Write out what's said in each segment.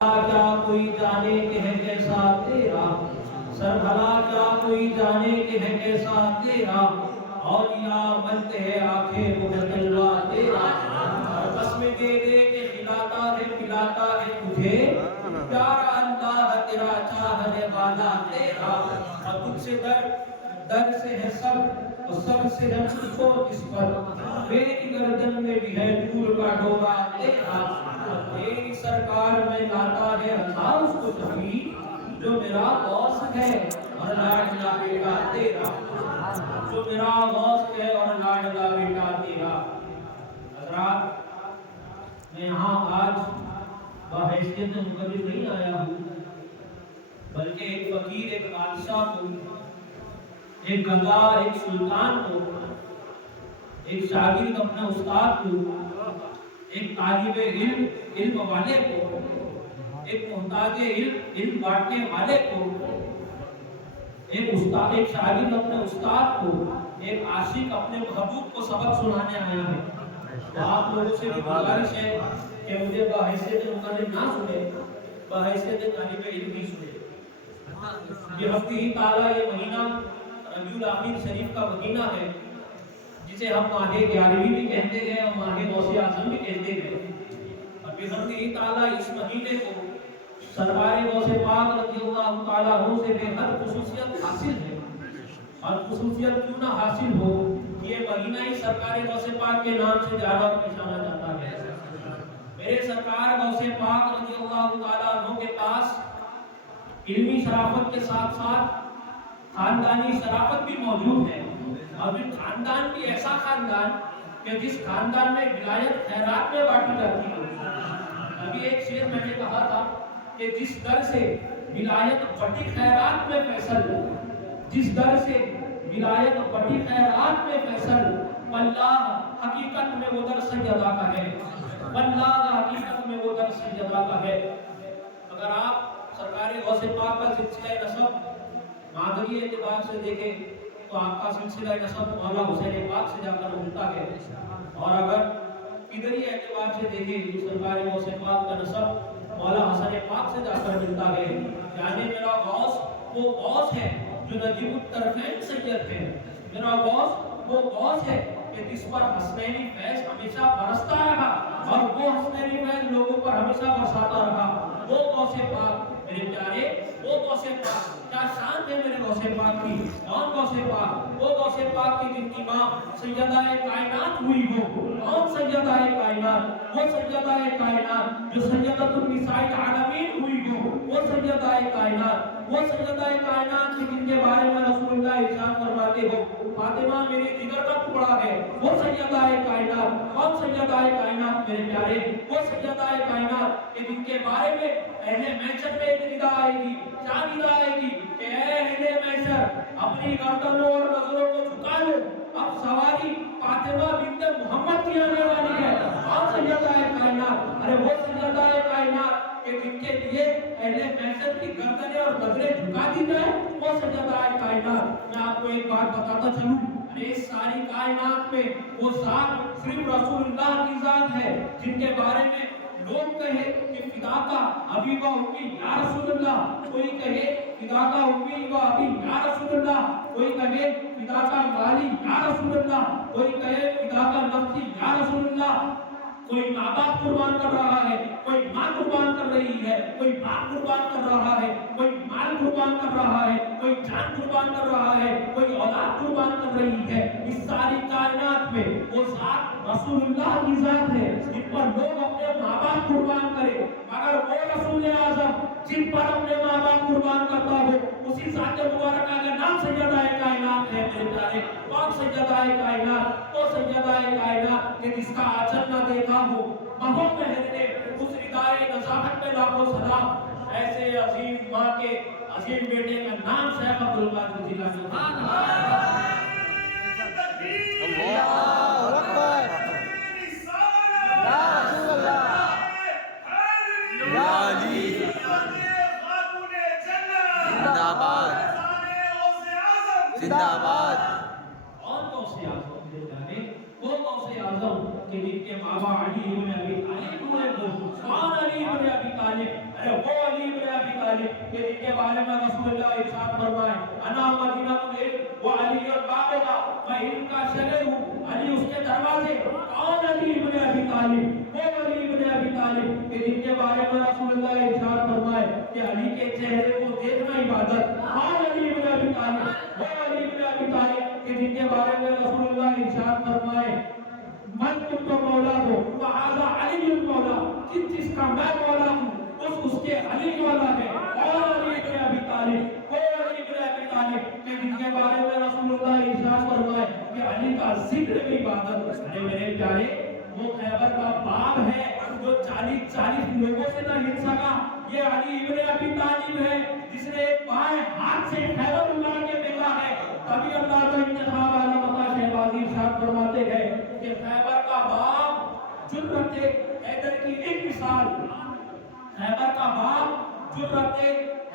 کیا کوئی جانے کہ ہے کیسا تیرا، سر بھلا کیا کوئی جانے کہ ہے کیسا تیرا، اولیاء بنتے ہیں آنکھیں وہ ہے تلوا تیرا، اور قسمیں دے دے کے پلاتا ہے تجھے، پیارا اللہ تیرا چاہنے والا تیرا، اور تجھ سے در سے ہے سب اور سب سے ہے مجھ کو جس پر، میری گردن میں بھی ہے نور کا ڈورا تیرا، تیری سرکار میں لاتا ہے اللہ اس کو کبھی جو میرا غوث ہے اور لاڈلا بیٹا تیرا، جو میرا غوث ہے اور لاڈلا بیٹا تیرا۔ حضرات، میں یہاں آج بحیثیت مقرر نہیں آیا ہوں، بلکہ ایک فقیر، ایک بادشاہ کو، ایک گدا، ایک سلطان کو، ایک شاگرد اپنے استاد کو، ایک طالب علم والے کو، ایک محتاج علم بانٹنے والے کو، ایک شاگرد اپنے استاد کو، ایک عاشق اپنے محبوب کو سبق سنانے آیا ہے۔ تو آپ لوگوں سے بھی گزارش ہے کہ مجھے بحیثیت مقرر نہ سنے، بحیثیت طالب علم ہی سنے۔ یہ ہفتے تعالیٰ یہ مہینہ ربیع الاخر شریف کا مہینہ ہے، جسے ہم ماہ 11ویں بھی کہتے ہیں اور ماہ غوث اعظم بھی کہتے ہیں، اور بحمدہ تعالیٰ اس مہینے کو سرکار غوث پاک رضی اللہ تعالیٰ عنہ سے بے حد خصوصیت حاصل ہے، اور خصوصیت کیوں نہ حاصل ہو، یہ مہینہ ہی سرکار غوث پاک کے نام سے جانا اور پہچانا جاتا ہے۔ میرے سرکار غوث پاک رضی اللہ تعالیٰ عنہ کے پاس علمی شرافت کے ساتھ ساتھ خاندانی شرافت بھی موجود ہے، اور پھر خاندان بھی ایسا خاندان کہ جس خاندان میں ولایت خیرات میں بانٹی جاتی ہے۔ ابھی ایک شعر میں نے کہا تھا کہ جس در سے ولایت بٹی خیرات میں فیصل، جس در سے ولایت بٹی خیرات میں فیصل، واللہ حقیقت میں وہ در سیدہ کا ہے، واللہ حقیقت میں وہ در سیدہ کا ہے۔ اگر آپ سرکار غوث پاک کا سلسلہ نسب مادری اعتبار سے دیکھیں تو آپ کا سلسلہ نسب مولا حسین پاک سے جا کر ملتا ہے، اور اگر ادھری اعتبار سے دیکھیں تو سرکار غوث پاک کا نسب مولا حسن پاک سے جا کر ملتا ہے۔ یعنی میرا غوث وہ غوث ہے جو نجیب الطرفین سید ہے، میرا غوث وہ غوث ہے کہ جس پر حسنینی فیض ہمیشہ برستا رہا، اور وہ حسنینی فیض لوگوں پر ہمیشہ برساتا رہا۔ وہ غوث پاک میرے پیارے، وہ غوث پاک، کیا شان ہے میرے غوث پاک کی۔ کون غوث پاک؟ وہ غوث پاک کی جن کی ماں سیدہ کائنات ہوئی ہو۔ کون سیدہ کائنات؟ وہ سیدہ کائنات جو سیدۃ النساء العالمین ہوئی ہو، وہ سیدہ کائنات، وہ سیدہ کائنات کی جن کے بارے میں رسول اللہ ارشاد فرماتے ہو فاطمہ میری جگر کا ٹکڑا ہے، وہ سیدہ کائنات۔ کون سیدہ کائنات میرے پیارے؟ وہ سیدہ کائنات کہ جن کے بارے میں اہل محشر میں ایک ندا آئے گی، کیا ندا آئے گی کہ اے اہل محشر اپنی گردنوں اور نظروں کو جھکا لو، اب سواری فاطمہ بنت محمد کی آنے والی ہے۔ کون سیدہ کائنات؟ ارے وہ سیدہ کائنات کہ جن کے لیے اہل محشر کی گردنیں اور نظریں جھکا دی جائے، وہ سیدہ کائنات۔ میں آپ کو ایک بات بتاتا چلوں، ارے اس ساری کائنات میں وہ ذات صرف رسول اللہ کی ذات ہے جن کے بارے میں لوگ کہے کہ فداکا ابی و امی یا رسول اللہ، کوئی کہے فداکا امی و ابی یا رسول اللہ، کوئی کہے فداکا مالی یا رسول اللہ، کوئی کہے فداکا نفسی یا رسول اللہ۔ کوئی ماں باپ قربان کر رہا ہے، کوئی ماں قربان کر رہی ہے، کوئی باپ قربان کر رہا ہے، کوئی مال قربان کر رہا ہے، کوئی جان قربان کر رہا ہے، کوئی اولاد قربان کر رہی ہے۔ اس ساری کائنات میں وہ ذات رسول اللہ کی ذات ہے جن پر لوگ اپنے ماں باپ قربان کرے، مگر وہ رسول اعظم جن پر اپنے ماں باپ قربان کرتا ہو، اسی ذات مبارکہ کا نام سیدہ کائنات ہے میرے پیارے۔ کون سیدہ کائنات؟ وہ سیدہ کائنات کہ جس کا آنچل نہ دیکھا ہو بہت پہننے اس ردائے نزاکت میں لاکھوں سلام۔ ایسے عظیم ماں کے عظیم بیٹے کا نام شیخ عبدالقادر جیلانی۔ اللہ اکبر، یا رسول اللہ، یا علی، زندہ باد، زندہ باد۔ اور غوث اعظم میرے پیارے، وہ غوث اعظم کہ جن کے بابا علی بن ابی طالب ہوئے، وہ کون علی بن ابی طالب؟ ارے وہ علی بن ابی طالب کہ جن کے بارے میں رسول اللہ ارشاد فرمائے انا مدینہ العلم و علی البابہ، میں علم کا شہر ہوں، علی اس کے دروازے۔ کون علی بن ابی طالب؟ وہ علی بن ابی طالب کہ جن کے بارے میں رسول اللہ ارشاد فرمائے کہ علی کے چہرے کو دیکھنا عبادت۔ کون علی بن ابی طالب؟ وہ علی بن ابی طالب کہ جن کے بارے میں رسول اللہ ارشاد فرمائے من کنت مولا ہو فہذا علی المولا، جس چیز کا میں مولا ہوں اس کے علی مولا ہے۔ اور علی بن ابی طالب، وہ علی بن ابی طالب کہ جن کے بارے میں رسول اللہ ارشاد فرمائے کہ علی کا ذکر بھی عبادت۔ ارے میرے پیارے، وہ خیبر کا باب ہے جو 40 لوگوں سے نہ ہل سکا، یہ علی بن ابی طالب ہے جس نے بائیں ہاتھ سے خیبر اللہ کے بھیجا ہے۔ تبھی اللہ کا انتخاب علامہ شہبازی ارشاد فرماتے ہیں کہ خیبر کا باب جرأت حیدر کی ایک مثال، خیبر کا باب جرأت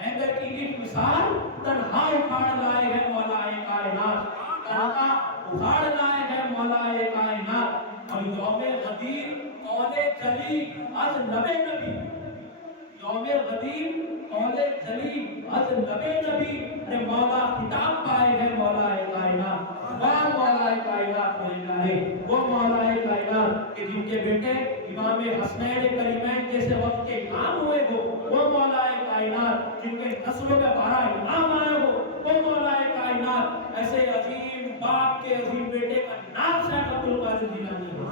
حیدر کی ایک مثال، تنہا اکھاڑ لائے ہیں مولا کائنات، تنہا اکھاڑ لائے ہیں مولا کائنات۔ اور یوم غدیر قول جلی از لب نبی، یوم غدیر قول جلی از لب نبی، ارے مولا خطاب پائے ہیں مولا کائنات۔ مولا کائنات ہے وہ مولا کائنات کہ جن کے بیٹے امام حسنین کریمین جیسے وقت کے امام ہوئے ہو، وہ مولا کائنات جن کے نسلوں میں 12 امام آئے ہو، وہ مولا کائنات۔ ایسے عظیم باپ کے عظیم بیٹے کا نام شیخ عبدالقادر جیلانی ہے۔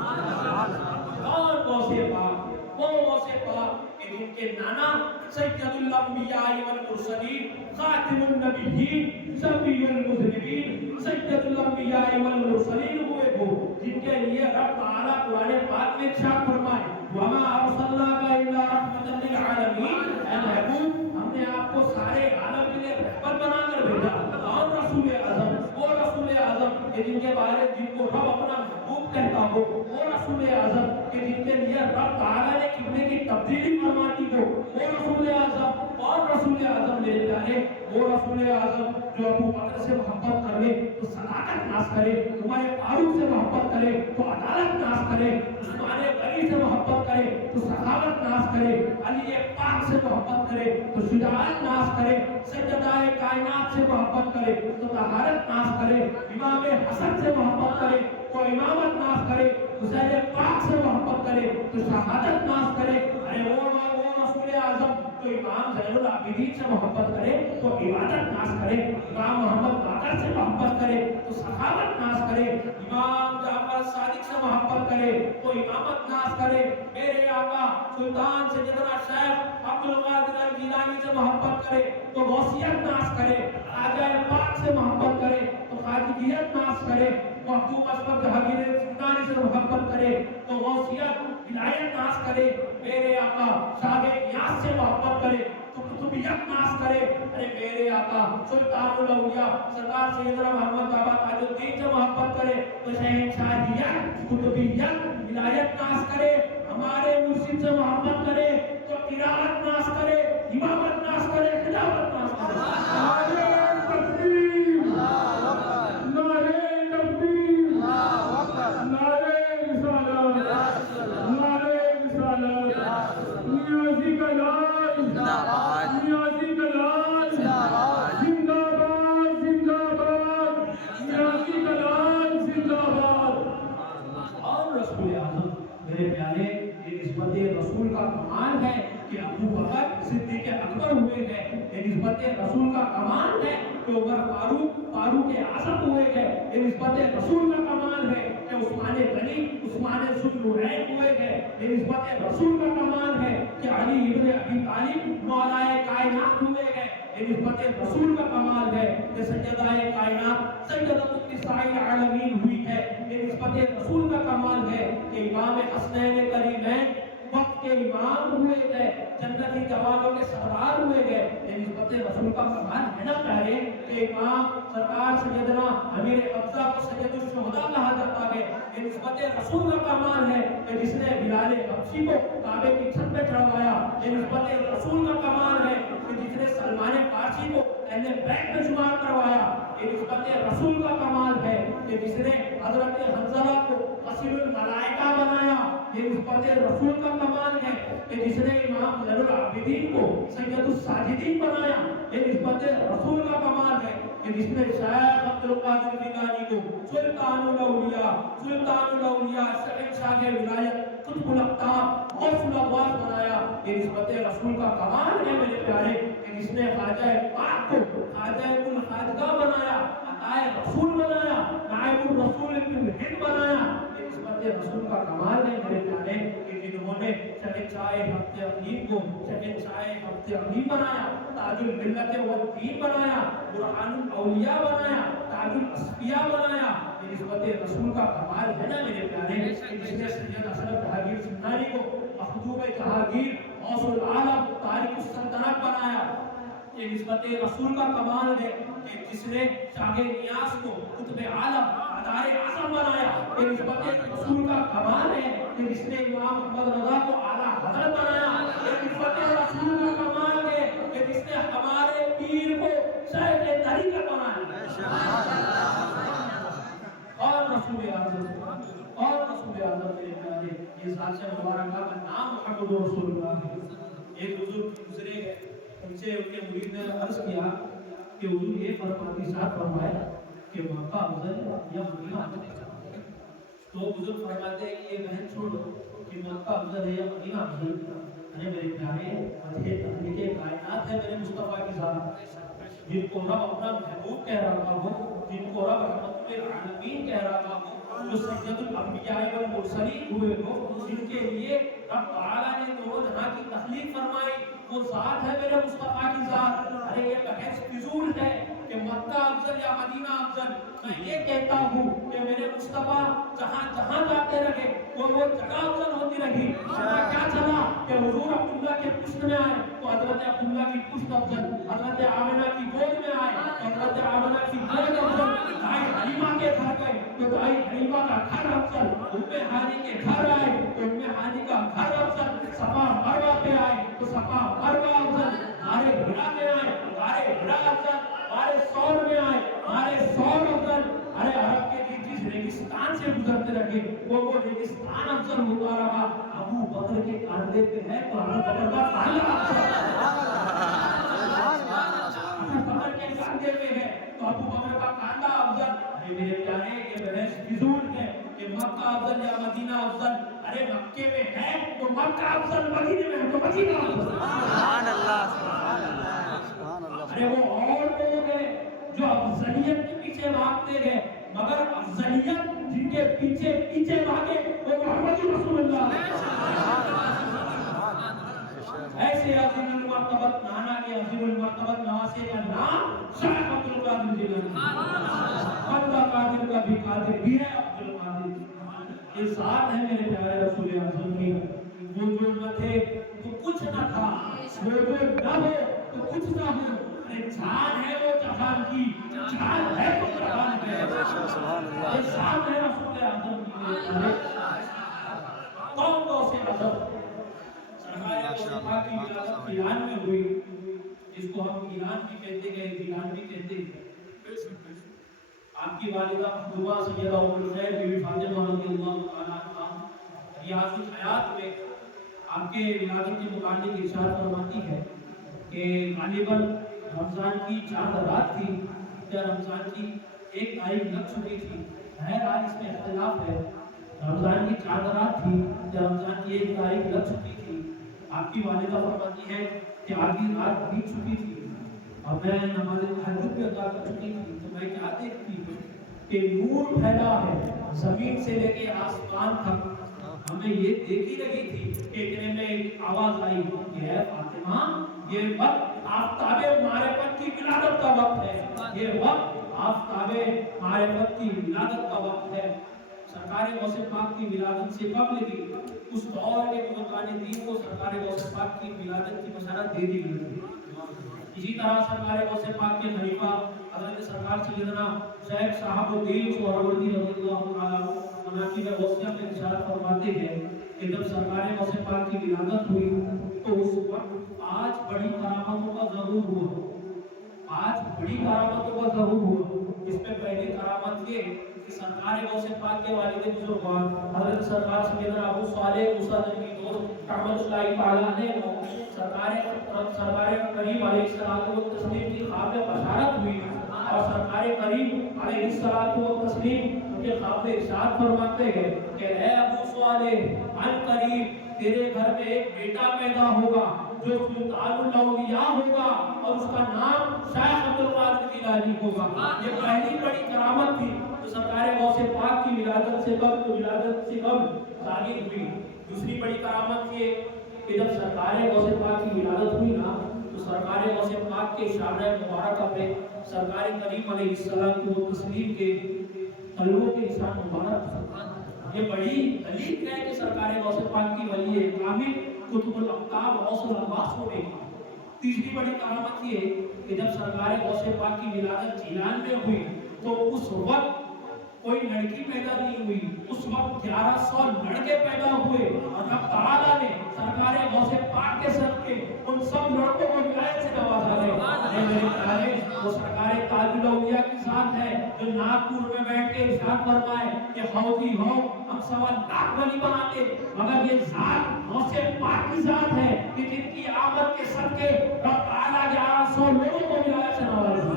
اور غوث پاک، وہ غوث پاک کہ جن کے نانا سید الانبیاء والمرسلین، خاتم النبیین، شفیع المذنبین، سید الانبیاء والمرسلین ہوئے ہو، جن کے لیے رب تعالیٰ قرآن پاک میں ارشاد فرمائے وَمَا أَرْسَلْنَاكَ إِلَّا رَحْمَةً لِلْعَالَمِينَ، اے محبوب ہم نے آپ کو سارے عالم کے لیے رحمت بنا کر بھیجا۔ اور رسول اعظم، وہ رسول اعظم کہ جن کے بارے جن کو رب اپنا محبوب کہتا ہو، وہ رسول اعظم کہ جن کے لیے رب تعالیٰ نے قبلے کی تبدیلی فرماتی ہو، وہ رسول اعظم۔ اور رسول اعظم میرے پیارے، وہ رسول اعظم جو ابو بکر سے محبت کرے تو صداقت ناز کرے، عمر فاروق سے محبت کرے تو عدالت ناز کرے، عثمان غنی سے محبت کرے تو سخاوت ناز کرے، علی پاک سے محبت کرے تو شجاعت ناز کرے، سیدہ کائنات سے محبت کرے تو طہارت ناز کرے، امام حسن سے محبت کرے تو امامت ناز کرے، حسین پاک سے محبت کرے تو شہادت ناز کرے۔ ارے وہ رسول اعظم تو امام زین العابدین سے محبت کرے تو عبادت ناز کرے، امام محمد باقر سے محبت کرے تو سخاوت ناز کرے، امام جعفر صادق سے محبت کرے تو امامت ناز کرے۔ میرے آقا سلطان سیدنا شیخ عبدالقادر الجیلانی سے محبت کرے تو غوثیت ناز کرے، خواجہ پاک سے محبت کرے تو خواجگیت ناز کرے، محبوب اشرف جہانگیر سلطانی سے محبت کرے تو غوثیت ولایت ناز کرے، میرے آقا شاہ نیاز سے محبت کرے تو قطبیت ناز کرے۔ ارے میرے آقا سلطان الاولیاء سرکار سیدنا محمد بابا تاج الدین سے محبت کرے تو شہنشاہیت، قطبیت، ولایت ناز کرے، ہمارے مرشد سے محبت کرے تو قرارت ناز کرے، امامت ناز کرے، خلافت ناز کرے۔ نعرہ تکبیر، نعرہ تکبیر، نعرہ رسالت، نعرہ رسالت، نیازی کا لال، نیازی کا لال، زندہ باد، زندہ باد، نیازی کا لال، زندہ باد۔ اور رسول اعظم میرے پیارے، یہ نسبت رسول کا کمال ہے کہ ابو بکر صدیق اکبر ہوئے ہیں، یہ نسبت رسول کا کمال ہے کہ عمر فاروق اعظم ہوئے ہیں، یہ نسبت رسول کا کمال ہے کہ عثمان غنی عثمان ذوالنورین ہوئے ہیں، یہ نسبت رسول کا کمال ہے کہ علی ابن ابی طالب مولا کائنات ہوئے ہیں، یہ نسبت رسول کا کمال ہے کہ سیدہ کائنات سیدۃ النساء العالمین ہوئی ہے، یہ نسبت رسول کا کمال ہے کہ امام حسنین کریمین وقت کے امام ہوئے گئے، جنتی جوانوں کے سردار ہوئے گئے، یہ نسبت رسول کا کمال ہے نا پیارے کہ امام سرکار سیدنا امیر حمزہ کو سید الشہداء کہا جاتا ہے، یہ نسبت رسول کا کمال ہے کہ جس نے بلال حبشی کو کعبے کی چھت پہ چڑھوایا، یہ نسبت رسول کا کمال ہے کہ جس نے سلمان فارسی کو اہل بیت میں شمار کروایا، یہ نسبت رسول کا کمال ہے کہ جس نے حضرت حنظلہ کو غسیل الملائکہ بنایا، یہ نسبت رسول کا کمال ہے کہ جس نے امام زین العابدین کو سید الساجدین بنایا. یہ نسبت رسول کا کمال ہے کہ جس نے شیخ عبد القادر جیلانی کو سلطان الاولیاء شہنشاہ ولایت قطب الاقطاب غوث الاغواث بنایا. یہ نسبت رسول کا کمال ہے میرے پیارے کہ جس نے خواجہ پاک کو خواجہ الخواجگاہ بنایا، عطائے رسول بنایا، نائب الرسول ابن ہند بنایا. یہ نسبت رسول کا کمال ہے میرے پیارے کہ جنہوں نے شہنشاہ ہفت اقلیم کو شہنشاہ ہفت اقلیم بنایا، تاج الملت والدین بنایا، برہان الاولیاء بنایا، تاج الاصفیاء بنایا. یہ نسبت رسول کا کمال ہے نا میرے پیارے کہ جس نے سید اشرف جہانگیر سنانی کو مخدوم جہانگیر غوث العالم تارک السلطنت بنایا. یہ نسبت رسول کا کمال ہے کہ جس نے شاہ نیاز کو قطب عالم ادارے اعظم بنایا. یہ نسبت رسول کا کمال ہے کہ جس نے امام محمد رضا کو اعلیٰ حضرت بنایا. یہ نسبت رسول کا کمال ہے کہ جس نے ہمارے پیر کو شیخ طریقت بنایا. اور رسول اعظم میرے پیارے یہ ذات مبارکہ کا نام محمد رسول اللہ ہے. ایک بزرگ گزرے گئے، ان سے ان کے مرید نے عرض کیا کہ حضور یہ فرماتی ساتھ فرمایا کہ مکہ افضل یا مدینہ افضل. تو بزرگ فرماتے ہیں کہ یہ بحث چھوڑو کہ مکہ افضل ہے یا مدینہ افضل. ارے میرے پیارے مدح تخلیق کائنات ہے میرے مصطفیٰ کی ذات، جن کو رب اپنا محبوب کہہ رہا ہو، جن کو رب رحمت للعالمین کہہ رہا ہو، جو سید الانبیاء والمرسلین ہوئے ہو، جن کے لیے رب تعالیٰ نے دو جہاں کی تخلیق فرمائی، وہ ذات ہے میرے مصطفیٰ کی ذات. ارے یہ بحث فضول ہے کہ مکہ افضل یا مدینہ افضل. میں یہ کہتا ہوں کہ میرے مصطفیٰ جہاں جہاں جاتے رہے وہ جگہ افضل ہوتی رہی. کیا چلا کہ حضور عبداللہ کے پشت میں آئے تو حضرت عبداللہ کی پشت افضل، حضرت آمنہ کی گود میں آئے تو حضرت آمنہ کی گود افضل، دائی حلیمہ کے گھر گئے تو دائی حلیمہ کا گھر افضل، ہانی کے گھر آئے تو ہانی کا گھر افضل، صفا مروہ پہ آئے تو صفا مروہ افضل، غارِ ہرا میں آئے غارِ ہرا افضل، غارِ ثور میں آئے غارِ ثور افضل. ارے عرب کے جس ریگستان سے گزرتے رہے وہ ریگستان افضل ہوتا رہا. ابو بکر کے کاندھے پہ ہے تو ابو بکر کا کاندھا ابو بکر کے کاندھے پہ ہے تو ابو بکر کا کاندھا افضل. ارے میرے پیارے یہ بحث فضول ہے کہ مکہ افضل یا مدینہ افضل. ارے مکے میں ہے تو مکہ افضل، مدینے میں ہے تو مدینہ افضل. سبحان اللہ سبحان اللہ. ارے وہ اور لوگ ہیں جو افضلیت کے پیچھے بھاگتے ہیں، مگر افضلیت جن کے پیچھے پیچھے بھاگے وہ محمد رسول اللہ. ایسے عظیم المرتبت نانا کے عظیم المرتبت نواسے کا نام شیخ عبد القادر جیلانی. بندہ قادر کا بھی قادر بھی ہے عبد القادر. یہ ذات ہے میرے پیارے رسول اعظم کی. وہ جو نہ تھے تو کچھ نہ تھا، وہ جو نہ ہو تو کچھ نہ ہو. جان ہے وہ جہان کی، جان ہے تو جہان ہے. یہ ذات ہے رسول اعظم کی. کون سے عظم سرکار کی ولادت ایران میں ہوئی، جس کو ہم ایران بھی کہتے گئے، ایران بھی کہتے ہیں. آپ کی والدہ مخدومہ سیدہ ام الخیر بی بی فاطمہ رضی اللہ تعالیٰ عنہا ریاض الحیات میں آپ کے ولادت کے متعلق ارشاد فرماتی ہے کہ غالباً رمضان کی 4 رات تھی یا رمضان کی 1 تاریخ لگ چکی تھی. بہرحال اس میں اختلاف ہے، رمضان کی 4 رات تھی یا رمضان کی 1 تاریخ لگ چکی تھی. آپ کی والدہ فرماتی ہے کہ آدھی رات بیت چکی تھی اور میں نماز تہجد بھی ادا کر چکی تھی. تو میں کیا دیکھتی کہ نور پھیلا ہے زمین سے لے کے آسمان تک. ہمیں یہ دیکھی رہی تھی کہ اتنے میں ایک آواز آئی کہ اے فاطمہ یہ وقت آفتاب معرفت کی ولادت کا وقت ہے. یہ وقت آفتاب معرفت کی ولادت کا وقت ہے. سرکار غوث پاک کی ولادت سے قبل بھی اس دور کے بزرگان دین کو سرکار غوث پاک کی ولادت کی بشارت دے دی گئی تھی. اسی طرح سرکار غوث پاک کے خلیفہ حضرت سرکار سیدنا شیخ صاحب الدین سہروردی رضی اللہ تعالیٰ عنہ کی غوثیہ میں ارشاد فرماتے ہیں کہ جب سرکار غوث پاک کی ولادت ہوئی تو اس وقت آج بڑی کرامتوں کا ظہور ہوا. آج بڑی کرامتوں کا ظہور ہوا. اس میں پہلی کرامت یہ کہ سرکار غوث پاک کے والد بزرگوار حضرت سرکار سیدنا ابو صالح موسیٰ نبی دوست رحمت اللہ تعالیٰ علیہ کو سرکار کریم علیہ السلام و تسلیم کی خواب میں بشارت ہوئی اور سرکار کریم علیہ السلام و تسلیم کے خواب میں ارشاد فرماتے ہیں کہ اے ابو صالح عن قریب تیرے گھر میں ایک بیٹا پیدا ہوگا جو سلطان الاولیاء ہوگا اور اس کا نام شیخ عبد القادر جیلانی ہوگا. یہ پہلی بڑی کرامت تھی تو سرکار غوث پاک کی ولادت سے قبل ثابت ہوئی. دوسری بڑی کرامت یہ کہ جب سرکار غوث پاک کی ولادت ہوئی نا تو سرکار غوث پاک کے شانہ مبارکہ پہ سرکار کریم علیہ السلام کی وہ تسلیم کے تلووں کے نشان مبارک. یہ بڑی دلیل ہے کہ سرکار غوث پاک کی ولی کامل قطب الاقطاب غوث الانواس ہونے کی. تیسری بڑی کرامت یہ کہ جب سرکار غوث پاک کی ولادت جیلان میں ہوئی تو اس وقت کوئی لڑکی پیدا نہیں ہوئی. اس وقت 1100 لڑکے پیدا ہوئے اور رب تعالیٰ نے سرکار غوث پاک کے صدقے ان سب لڑکوں کو ولایت سے نوازا ہے. وہ سرکار تاج الاولیاء کی ذات ہے جو ناگپور میں بیٹھ کے ارشاد فرمائے کہ حوضی ہو ہم 1.25 ولی بناتے مگر یہ ذات غوث پاک کی ذات ہے کہ جن کی آمد کے صدقے رب تعالیٰ 1100 لوگوں کو ولایت سے نوازا.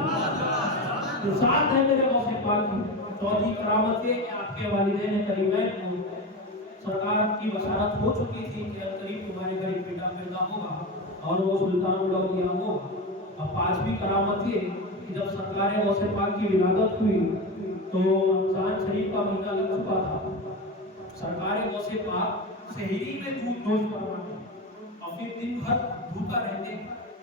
تو ذات ہے میرے غوث پاک کی. چوتھی کرامت یہ کہ آپ کے والدین کریمین کو سرکار کی بشارت ہو چکی تھی کہ قریب تمہارے گھر ایک بیٹا پیدا ہوگا اور وہ سلطان الاولیاء ہوگا. اب پانچویں کرامت یہ کہ جب سرکار غوث پاک کی ولادت ہوئی تو رمضان شریف کا مہینہ لگ چکا تھا. سرکار غوث پاک سحری میں دودھ نوش فرماتے اور پھر دن بھر بھوکا رہتے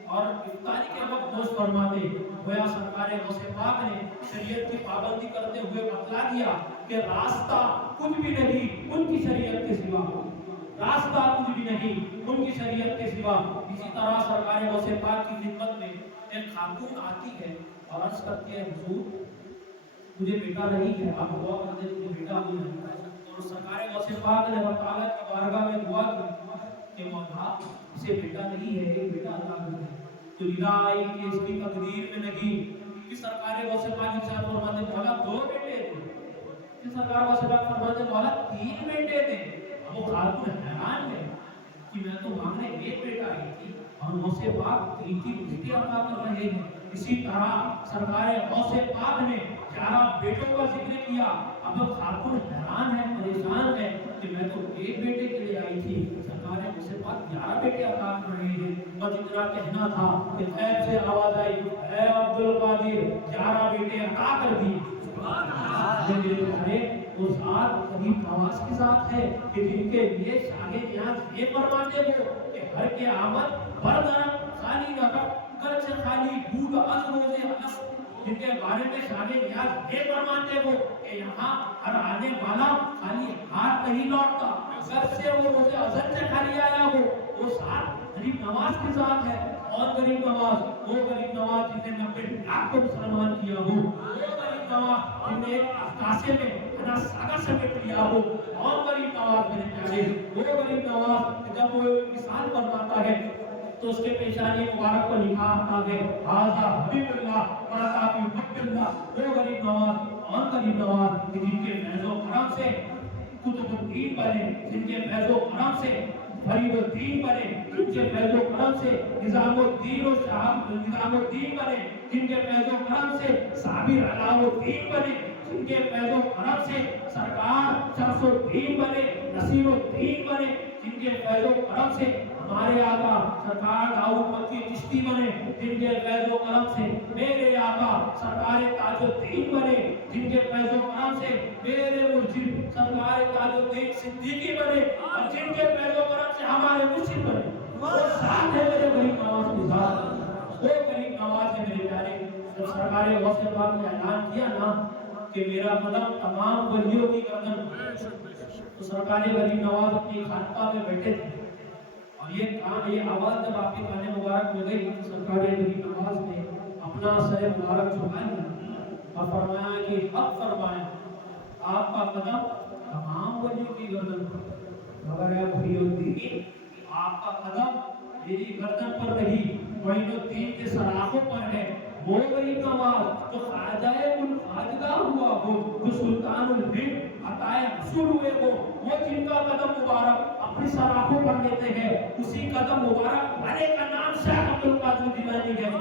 اور افطاری کے وقت نوش فرماتے. گویا سرکار غوث پاک نے شریعت کی پابندی کرتے ہوئے بتلا دیا کہ راستہ کچھ بھی نہیں ان کی شریعت کے سوا. راستہ کچھ بھی نہیں ان کی شریعت کے سوا. اسی طرح سرکار غوث پاک کی خدمت میں ایک خاتون آتی ہے اور عرض کرتی ہے حضور مجھے بیٹا نہیں ہے آپ دعا کر دیں مجھے بیٹا ہو جائے. اور سرکار غوث پاک نے اللہ تعالیٰ کی بارگاہ میں دعا کی کہ مولا اسے بیٹا نہیں ہے ایک بیٹا عطا کر دے. تو لدا آئی کہ اس کی تقدیر میں نہیں کہ سرکار غوث پاک ارشاد فرماتے مولا 2 بیٹے تھے کہ سرکار غوث پاک فرماتے مولا 3 بیٹے تھے. اب وہ خاتون حیران ہے کہ میں تو مانگنے ایک بیٹا آئی تھی اور غوث پاک 3 بیٹے عطا کر رہے ہیں. اسی طرح سرکار غوث پاک نے 11 بیٹوں کا ذکر کیا. اب خاتون حیران ہے پریشان ہے کہ میں تو ایک بیٹے کے لیے آئی تھی سرکار غوث پاک 11 بیٹے عطا کر رہے ہیں. اور جتنا کہنا تھا کہ غیب سے آواز آئی اے عبد القادر 11 بیٹے عطا کر دی. وہ ذات قریب نواز کی ذات ہے کہ جن کے لیے شاہ نیاز یہ فرماتے ہو کہ ہر کے آمد بردرم خالی نقب گرچ خالی بود از روزے حلس. جن کے بارے میں شاہ نیاز یہ فرماتے ہو کہ یہاں ہر آنے والا خالی ہاتھ نہیں لوٹتا گھر سے وہ روزے ازل سے خالی آیا ہو. وہ ذات غریب نواز کی ذات ہے. اور غریب نواز وہ غریب نواز جن نے 90 لاکھ کو مسلمان کیا ہو. وہ غریب نواز جن نے کاسے میں انا ساگر سمیٹ لیا ہو. اور غریب نواز میرے پیارے وہ غریب نواز جب وہ مثال فرماتا ہے تو اس کے پیشانی مبارک پر لکھا آتا ہے حاضر حبیب اللہ ورقاتی حب اللہ. وہ غریب نواز اور غریب نواز جن کے فیض و کرم سے قطب الدین بنے جن کے فیض و کرم سے فرید الدین بنے جن کے فیض و کرم سے نظام الدین و شہاب نظام الدین بنے جن کے فیض و کرم سے صابر علام الدین بنے جن کے فیض و کرم سے سرکار شمس الدین بنے نصیر الدین بنے جن کے فیض و کرم سے ہمارے آقا سرکار داؤد مکی چشتی بنے جن کے فیض و کرم سے میرے آقا سرکار تاج الدین بنے جن کے فیض و کرم سے میرے مرشد سرکار تاج الدین صدیقی بنے اور جن کے فیض و کرم سے ہمارے مرشد بنے. وہ ذات ہے میرے غریب نواز کی ذات. وہ غریب نواز ہے میرے پیارے. جب سرکار غوث پاک نے اعلان کیا نا کہ میرا قدم تمام ولیوں کی گردن تو سرکار غریب نواز اپنی خانقاہ میں بیٹھے تھے اور یہ آواز جب آپ کے کانے مبارک میں گئی تو سرکار غریب نواز نے اپنا سر مبارک جھکا لیا اور فرمایا کہ حق فرمایا آپ کا قدم تمام ولیوں کی گردن پر مگر اے محی الدین آپ کا قدم میری گردن پر نہیں معین الدین کے سراخوں پر ہے. وہ غریب نواز جو خواجہ الخواجہ ہوا ہو، جو سلطان الہند عطائے رسول ہوئے ہو، وہ جن کا قدم مبارک اپنی سراخوں پر لیتے ہیں، اسی قدم مبارک والے کا نام شیخ عبد القادر جیلانی ہے۔ وہ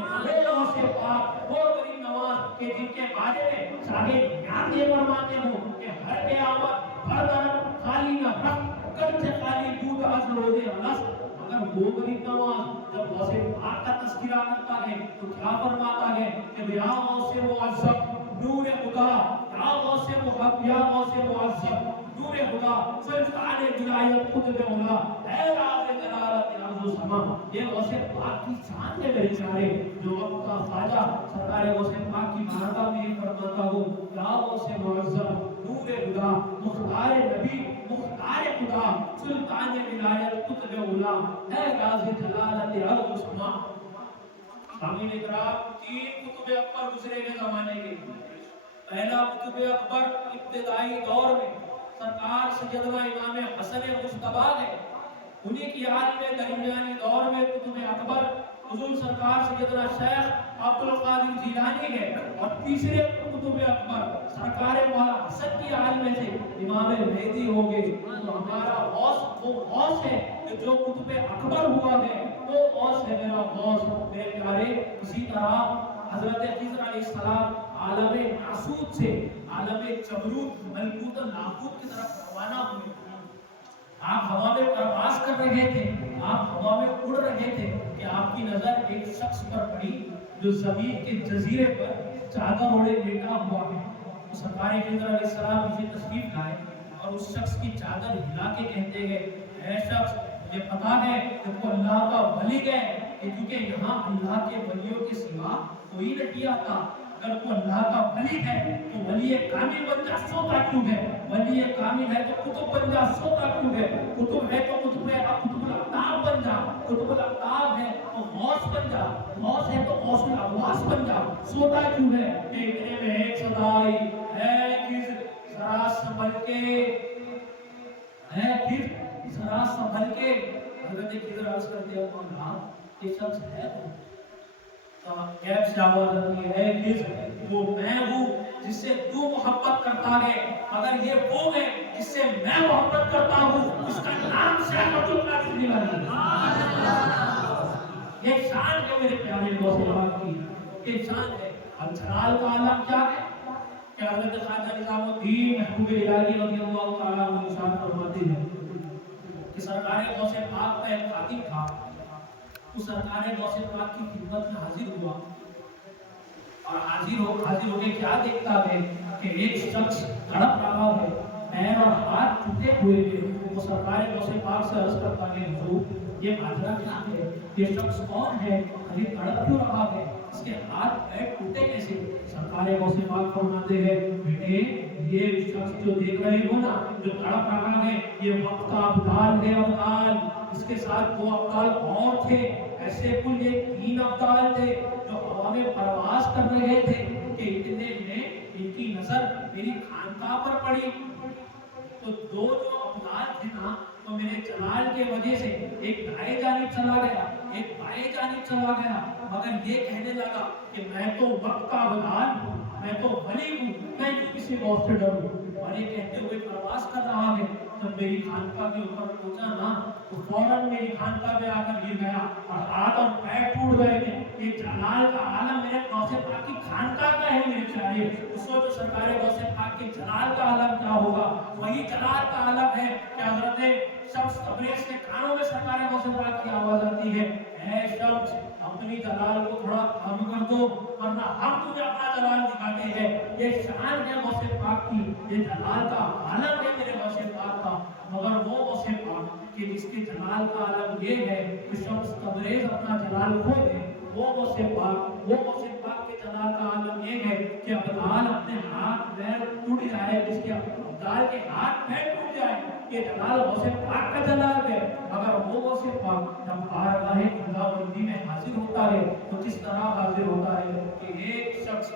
غوث پاک، وہ غریب نواز کہ جن کے بارے میں چاہے یاد یہ فرماتے ہوں کہ ہر قیامت ہر طرف خالی نہ رکھ کر سے خالی بود از روزے الست، مگر وہ غریب نواز جب غوث پاک کا تذکرہ کرتا ہے تو کیا فرماتا ہے کہ یا غوث معظم نور خدا، یا غوث محب، یا غوث معظم نور خدا، سلطان ولایت قطب اولا، اے راز جلالت عرض و سما۔ یہ غوث پاک کی شان ہے میرے پیارے، جو وقت کا خواجہ سرکار غوث پاک کی بارگاہ میں یہ فرماتا ہو یا غوث معظم نور خدا، مختار نبی، مختار خدا، سلطان ولایت قطب اولا، اے راز جلالت عرض و سما۔ سامعین اکرام، تین قطب اکبر گزرے کے زمانے کے، پہلا قطب اکبر ابتدائی دور میں سرکار سیدنا امام حسن مجتبی ہے، انہی کی حال میں درمیانی دور میں قطب اکبر حضور سرکار سیدنا شیخ عبد القادر جیلانی ہے، اور تیسرے قطب اکبر سرکار مولا حسن کی حال میں سے امام مہدی ہوں گے۔ تو ہمارا غوث وہ غوث ہے کہ جو قطب اکبر ہوا ہے، وہ غوث ہے میرا غوث میرے پیارے۔ اسی طرح حضرت خضر علیہ السلام عالم ناسوت سے عالم جبروت ملکوت لاہوت کی طرف روانہ ہوئے، آپ ہوا میں پرواز کر رہے تھے، آپ ہوا میں اڑ رہے تھے کہ آپ کی نظر ایک شخص پر پڑی جو زمین کے جزیرے پر چادر اوڑے لیٹا ہوا ہے۔ تو سرکار خضر علیہ السلام اسے تشریف لائے اور اس شخص کی چادر ہلا کے کہتے ہیں اے شخص، مجھے پتا ہے کہ تو اللہ کا ولی ہے، کیونکہ یہاں اللہ کے ولیوں کے سوا کوئی نہیں آتا۔ اگر تو اللہ کا ولی ہے تو ولی کامل بن جا، سوتا کیوں ہے؟ ولی کامل ہے تو قطب بن جا، سوتا کیوں ہے؟ قطب ہے تو قطب الاقطاب بن جا، قطب الاقطاب ہے تو غوث بن جا، غوث ہے تو غوث الاغواث بن جا، سوتا کیوں ہے؟ کہ اتنے میں ایک صدا آئی، اے خضر ذرا سنبھل کے، اے خضر ذرا سنبھل کے۔ حضرت خضر عرض کرتے ہیں مولا یہ شخص ہے تو غیب سے آواز آتی ہے اے خضر وہ میں ہوں جس سے تو محبت کرتا ہے، مگر یہ وہ ہے جس سے میں محبت کرتا ہوں، اس کا نام شیخ عبد القادر جیلانی ہے۔ یہ شان ہے میرے پیارے غوث پاک کی، یہ شان ہے۔ اب جلال کا عالم کیا ہے کہ حضرت خواجہ نظام الدین محبوب الہی رضی اللہ تعالیٰ عنہ ارشاد فرماتے ہیں کہ سرکار غوث پاک کا ایک خادم تھا، وہ سرکار غوث پاک کی خدمت میں حاضر ہوا اور حاضر ہو کے کیا دیکھتا ہے کہ ایک شخص تڑپ رہا ہے، پیر اور ہاتھ ٹوٹے ہوئے ہیں۔ وہ سرکار غوث پاک سے عرض کرتا ہے حضور یہ ماجرا کیا ہے؟ یہ شخص کون ہے؟ یہ تڑپ کیوں رہا ہے؟ اس کے ہاتھ پیر ٹوٹے کیسے؟ سرکار غوث پاک فرماتے ہیں بیٹے یہ شخص جو دیکھ رہے ہو نا، جو تڑپ رہا ہے، یہ وقت کا ابدال ہے، ابدال۔ اس کے ساتھ دو ابدال اور تھے، ایسے کل یہ تین ابدال تھے جو ہوا میں پرواز کر رہے تھے کہ اتنے میں ان کی نظر میری خانقاہ پر پڑی۔ تو دو جو ابدال تھے نا وہ میرے جلال کے وجہ سے ایک دائیں جانب چلا گیا، ایک بائیں جانب چلا گیا، مگر یہ کہنے لگا کہ میں تو وقت کا ابدال ہوں، میں تو ولی ہوں، میں کیوں کسی موت سے ڈروں؟ اور یہ کہتے ہوئے پرواز کر رہا ہے۔ جب میری خانقاہ کے اوپر پہنچا نا تو فوراً میری خانقاہ میں آ کر گر گیا اور ہاتھ اور پیر ٹوٹ گئے تھے۔ یہ جلال کا عالم میرے غوث پاک کی خانقاہ کا ہے میرے پیارے۔ اس وقت جو سرکار غوث پاک کے جلال کا عالم کیا ہوگا؟ وہی جلال کا عالم ہے کہ حضرت شمس تبریز کے کانوں میں سرکار غوث پاک کی آواز آتی ہے اے شمس اپنی جلال کو تھوڑا کم کر دو ورنہ ہم تمہیں اپنا جلال دکھاتے ہیں۔ یہ شان ہے غوث پاک کی، یہ جلال کا عالم ہے میرے غوث پاک کا، مگر وہ غوث پاک کہ جس کے جلال کا عالم یہ ہے کہ شمس تبریز اپنا جلال کھو دے، وہ غوث پاک کے جلال کا عالم یہ ہے کہ ابدال اپنے ہاتھ پیر ٹوٹ جائے، جس کے ابدال کے ہاتھ پیر ٹوٹ جائے، یہ جلال غوث پاک کا جلال ہے۔ مگر وہ غوث پاک جب بارگاہ خداوندی میں حاضر ہوتا ہے تو کس طرح حاضر ہوتا ہے کہ ایک شخص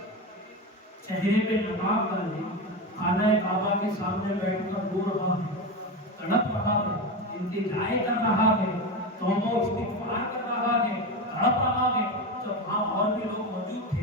چہرے پہ نقاب کر لے، خانہ کعبہ کے سامنے بیٹھ کر رو رہا ہے، تڑپ رہا ہے، التجائے کر رہا ہے، توبہ و استغفار کر رہا ہے، تڑپ رہا ہے۔ جب وہاں اور بھی لوگ موجود تھے